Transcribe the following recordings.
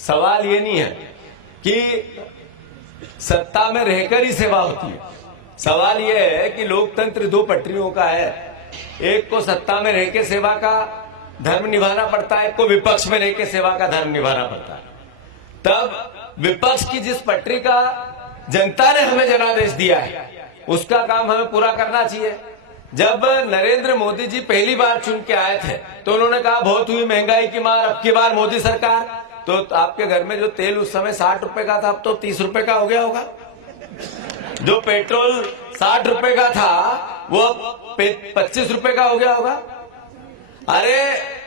सवाल ये नहीं है कि सत्ता में रहकर ही सेवा होती है। सवाल ये है कि लोकतंत्र दो पटरियों का है। एक को सत्ता में रहकर सेवा का धर्म निभाना पड़ता है, एक को विपक्ष में रहकर सेवा का धर्म निभाना पड़ता है। तब विपक्ष की जिस पटरी का जनता ने हमें जनादेश दिया है उसका काम हमें पूरा करना चाहिए। जब नरेंद्र मोदी जी पहली बार चुन के आए थे तो उन्होंने कहा बहुत हुई महंगाई की मार, अब की बार मोदी सरकार। तो आपके घर में जो तेल उस समय 60 रुपए का था अब तो 30 रुपए का हो गया होगा। जो पेट्रोल 60 रुपए का था वो 25 रुपए का हो गया होगा। अरे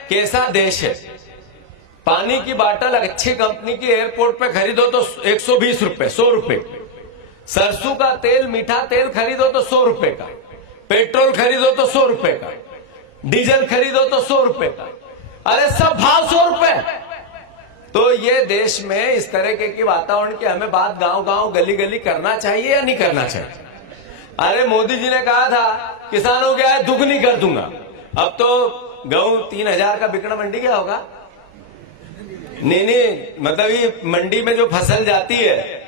कैसा देश है। पानी की बाटल अच्छी कंपनी की एयरपोर्ट पे खरीदो तो 120 रुपए, 100 रुपए। सरसों का तेल, मीठा तेल खरीदो तो 100 रुपए का। पेट्रोल खरीदो तो 100 रुपए का। डीजल खरीदो तो 100 रुपए का। अरे सब भाव 100 रुपए। तो ये देश में इस तरह के वातावरण की हमें बात गांव गांव गली गली करना चाहिए या नहीं करना चाहिए? अरे मोदी जी ने कहा था किसानों के आय दुगनी कर दूंगा। अब तो गेहूं 3000 का बिकना मंडी क्या होगा? नहीं, मतलब ये मंडी में जो फसल जाती है,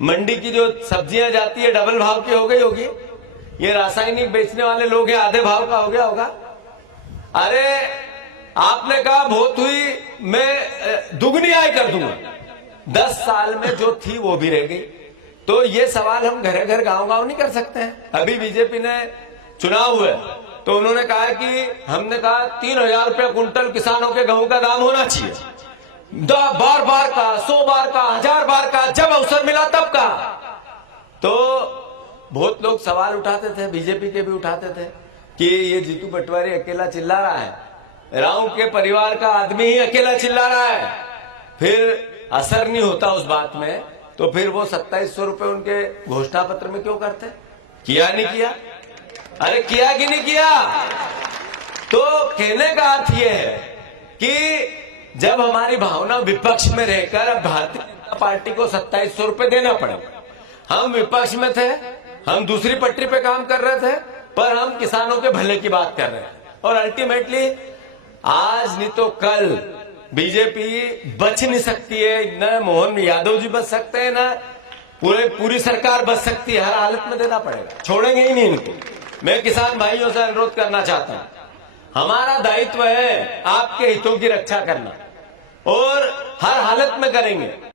मंडी की जो सब्जियां जाती है डबल भाव की हो गई होगी। ये रासायनिक बेचने वाले लोग हैं, आधे भाव का हो गया होगा। अरे आपने कहा बहुत हुई, मैं दुगनी आय कर दूंगा। 10 साल में जो थी वो भी रह गई। तो ये सवाल हम घर घर गांव गांव नहीं कर सकते हैं। अभी बीजेपी ने चुनाव हुए तो उन्होंने कहा कि हमने कहा 3000 रुपया कुंटल किसानों के गेहूं का दाम होना चाहिए। बार बार का, 100 बार का, 1000 बार का, जब अवसर मिला तब का। तो बहुत लोग सवाल उठाते थे, बीजेपी के भी उठाते थे कि ये जीतू पटवारी अकेला चिल्ला रहा है, राव के परिवार का आदमी ही अकेला चिल्ला रहा है, फिर असर नहीं होता उस बात में। तो फिर वो 2700 रुपए उनके घोषणा पत्र में क्यों करते? किया नहीं किया? अरे किया कि नहीं किया? तो कहने का अर्थ यह है कि जब हमारी भावना विपक्ष में रहकर अब भारतीय जनता पार्टी को 2700 रुपए देना पड़ेगा। हम विपक्ष में थे, हम दूसरी पटरी पे काम कर रहे थे, पर हम किसानों के भले की बात कर रहे हैं। और अल्टीमेटली आज नहीं तो कल बीजेपी बच नहीं सकती है। न मोहन यादव जी बच सकते हैं, न पूरी सरकार बच सकती है। हर हालत में देना पड़ेगा, छोड़ेंगे ही नहीं इनको। मैं किसान भाइयों से अनुरोध करना चाहता हूं, हमारा दायित्व है आपके हितों की रक्षा करना और हर हालत में करेंगे।